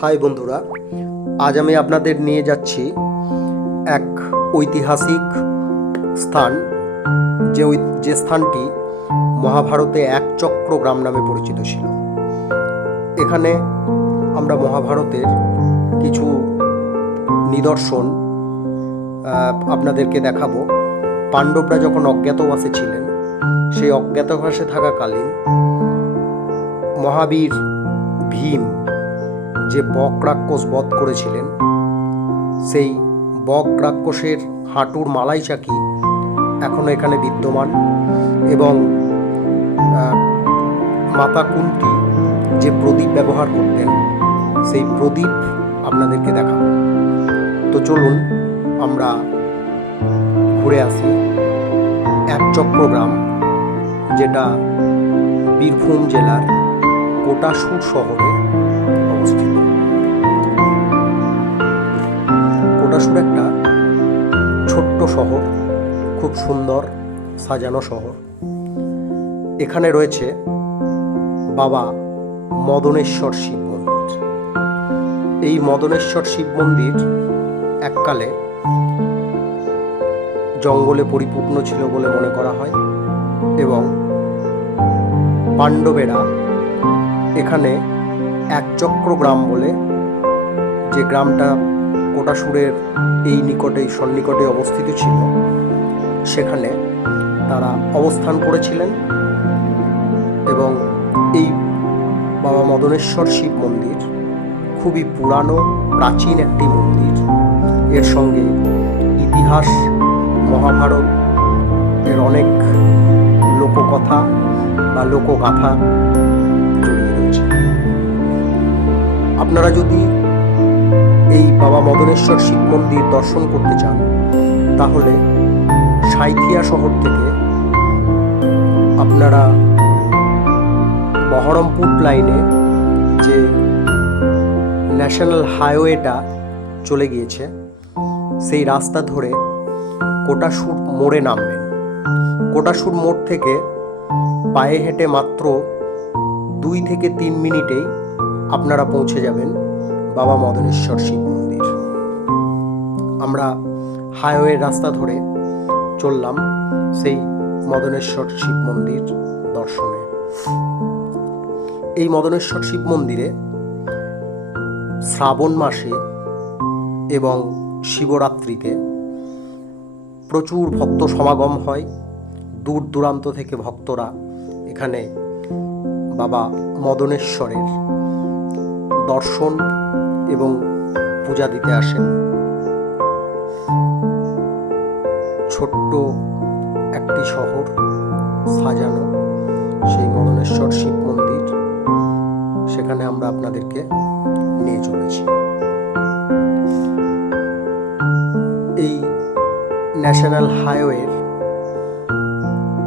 High বন্ধুরা, আজ আমি আপনাদের নিয়ে যাচ্ছি এক ঐতিহাসিক স্থান, যে স্থানটি মহাভারতে একচক্র গ্রাম নামে পরিচিত ছিল। এখানে আমরা মহাভারতের কিছু নিদর্শন আপনাদেরকে দেখাবো। পাণ্ডবরা যখন অজ্ঞাতবাসে ছিলেন, সেই অজ্ঞাতবাসে থাকাকালীন মহাবীর ভীম যে বক রাক্ষস বধ করেছিলেন, সেই বক রাক্ষসের হাঁটুর মালাই চাকি এখনো এখানে বিদ্যমান, এবং মাতা কুন্তী যে প্রদীপ ব্যবহার করতেন, সেই প্রদীপ আপনাদেরকে দেখাবো। তো চলুন আমরা ঘুরে আসি একচক্র গ্রাম, যেটা বীরভূম জেলার কোটাসুর শহরে অবস্থিত। কোটাসুর একটা ছোট্ট শহর, খুব সুন্দর সাজানো শহর। এখানে রয়েছে বাবা মদনেশ্বর শিব মন্দির। এই মদনেশ্বর শিব মন্দির এককালে জঙ্গলে পরিপূর্ণ ছিল বলে মনে করা হয়, এবং পাণ্ডবেরা এখানে একচক্র গ্রাম বলে, যে গ্রামটা কোটাসুরের এই সন্নিকটে অবস্থিত ছিল, সেখানে তারা অবস্থান করেছিলেন। এবং এই বাবা মদনেশ্বর শিব মন্দির খুবই পুরানো প্রাচীন একটি মন্দির। এর সঙ্গে ইতিহাস, মহাভারত এর অনেক লোককথা বা লোকগাথা জড়িয়ে রয়েছে। আপনারা যদি এই বাবা মদনেশ্বর শিব মন্দির দর্শন করতে চান, তাহলে সাঁইথিয়া শহর থেকে আপনারা বহরমপুর লাইনে যে ন্যাশনাল হাইওয়েটা চলে গিয়েছে, সেই রাস্তা ধরে কোটাসুর মোড়ে নামবেন। কোটাসুর মোড় থেকে পায়ে হেঁটে মাত্র 2 থেকে 3 মিনিটেই আপনারা পৌঁছে যাবেন বাবা মদনেশ্বর শিব মন্দির। আমরা হাইওয়ের রাস্তা ধরে চললাম সেই মদনেশ্বর শিব মন্দির দর্শনে। এই মদনেশ্বর শিব মন্দিরে শ্রাবণ মাসে এবং শিবরাত্রিতে প্রচুর ভক্ত সমাগম হয়। দূর দূরান্ত থেকে ভক্তরা এখানে বাবা মদনেশ্বরের দর্শন এবং পূজা দিতে আসেন। ছোট্ট একটি শহর সাজানো সেই মদনেশ্বর শিব মন্দির, সেখানে আমরা আপনাদেরকে নিয়ে চলেছি। এই ন্যাশনাল হাইওয়ের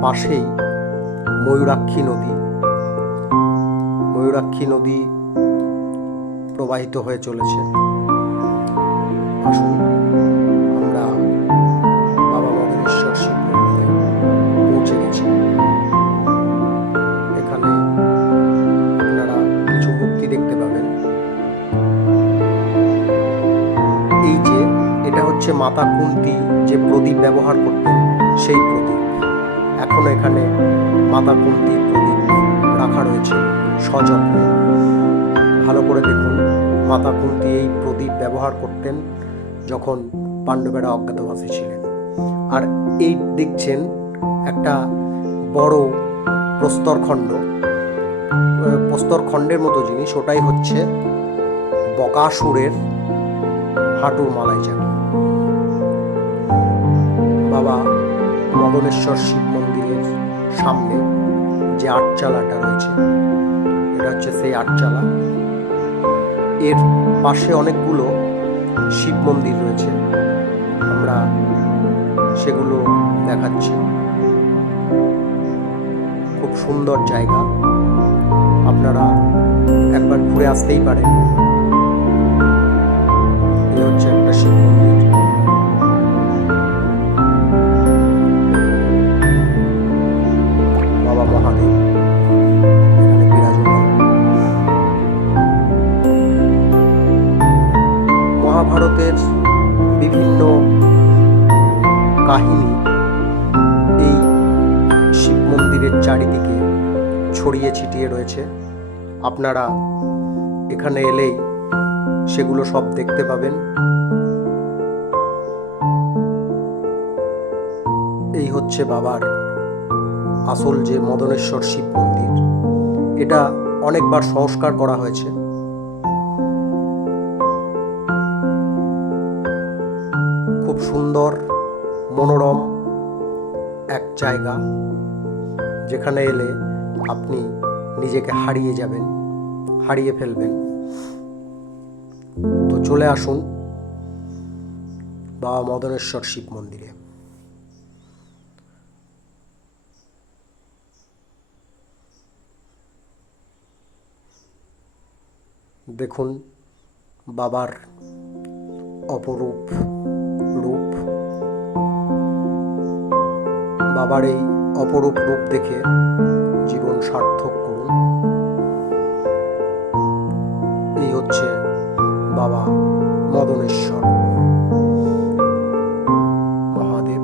পাশেই ময়ূরাক্ষী নদী প্রবাহিত হয়ে চলেছে। আসুন আমরা বাবা মদনেশ্বর শিব মন্দিরে পৌঁছে গেছি। এখানে আপনারা কিছু মূর্তি দেখতে পাবেন। এটা হচ্ছে মাতা কুন্তী যে প্রদীপ ব্যবহার করতেন, সেই প্রদীপ। এখনো এখানে মাতা কুন্তীর প্রদীপ রাখা রয়েছে সযত্নে। ভালো করে দেখুন, মাতা কুন্তী এই প্রদীপ ব্যবহার করতেন যখন পাণ্ডবেরা অজ্ঞাতবাসে ছিলেন। আর এই দেখছেন একটা বড় প্রস্তরখণ্ডের মতো জিনিস, ওটাই হচ্ছে বকাসুরের হাঁটুর মালাই চাকি। বাবা মদনেশ্বর শিব মন্দিরের সামনে যে আটচালাটা রয়েছে, এটা হচ্ছে সেই আটচালা। এর পাশে অনেকগুলো শিব মন্দির রয়েছে, আমরা সেগুলো দেখাচ্ছি। খুব সুন্দর জায়গা, আপনারা একবার ঘুরে আসতেই পারেন। এই হচ্ছে একটা শিব মন্দির। বাবা মহাদেব এখানে বিরাজমান। মহাভারতের বিভিন্ন কাহিনী এই শিব মন্দিরের চারিদিকে ছড়িয়ে ছিটিয়ে রয়েছে। আপনারা এখানে এলেই সেগুলো সব দেখতে পাবেন। এই হচ্ছে বাবার আসল যে মদনেশ্বর শিব মন্দির। এটা অনেকবার সংস্কার করা হয়েছে। খুব সুন্দর মনোরম এক জায়গা, যেখানে এলে আপনি নিজেকে হারিয়ে যাবেন, হারিয়ে ফেলবেন। তো চলে আসুন বাবা মদনেশ্বর শিব মন্দিরে। দেখুন বাবার অপরূপ রূপ। বাবার এই অপরূপ রূপ দেখে জীবন সার্থক করুন। এই হচ্ছে বাবা মদনেশ্বর মহাদেব।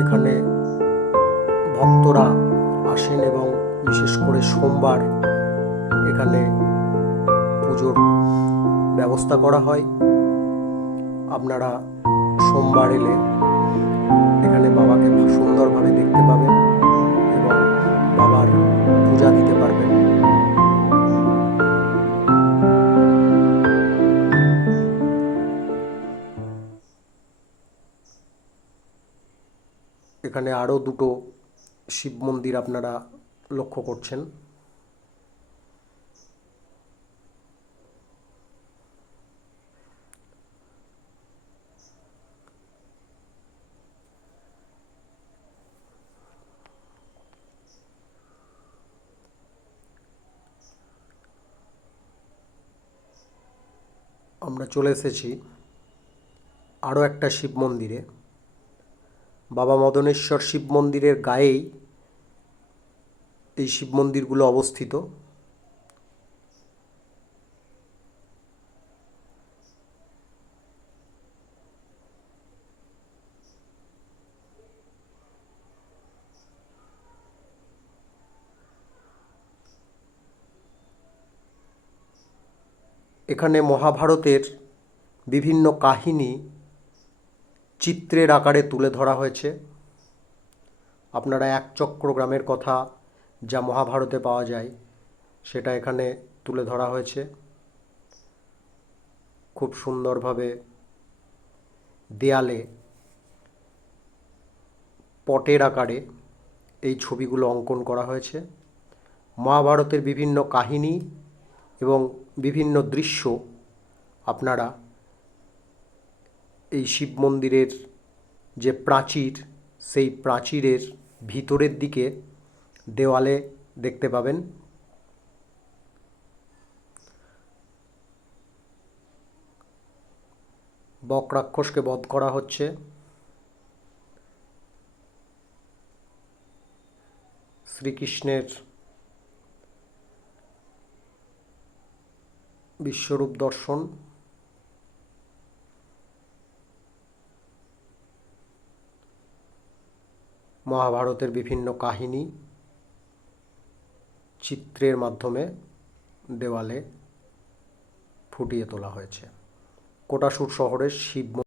এখানে ভক্তরা আসেন এবং বিশেষ করে সোমবার এখানে পুজোর ব্যবস্থা করা হয়। আপনারা সোমবার এলে এখানে বাবাকে সুন্দরভাবে দেখতে পাবেন এবং বাবার পূজা দিতে পারবেন। এখানে আরও দুটো শিব মন্দির আপনারা লক্ষ্য করছেন। আমরা চলে এসেছি আরও একটা শিব মন্দিরে। বাবা মদনেশ্বর শিব মন্দিরের গায়েই এই শিব মন্দিরগুলো অবস্থিত। এখানে মহাভারতের বিভিন্ন কাহিনী চিত্রের আকারে তুলে ধরা হয়েছে। আপনারা একচক্র গ্রামের কথা যা মহাভারতে পাওয়া যায় সেটা এখানে তুলে ধরা হয়েছে। খুব সুন্দরভাবে দেয়ালে পটের আকারে এই ছবিগুলো অঙ্কন করা হয়েছে। মহাভারতের বিভিন্ন কাহিনী এবং বিভিন্ন দৃশ্য আপনারা এই শিব মন্দিরের যে প্রাচীর, সেই প্রাচীরের ভিতরের দিকে দেওয়ালে দেখতে পাবেন। বক রাক্ষসকে বধ করা হচ্ছে। শ্রীকৃষ্ণের বিশ্বরূপ দর্শন। মহাভারতের বিভিন্ন কাহিনী চিত্রের মাধ্যমে দেওয়ালে ফুটিয়ে তোলা হয়েছে। কোটাসুর শহরের শিব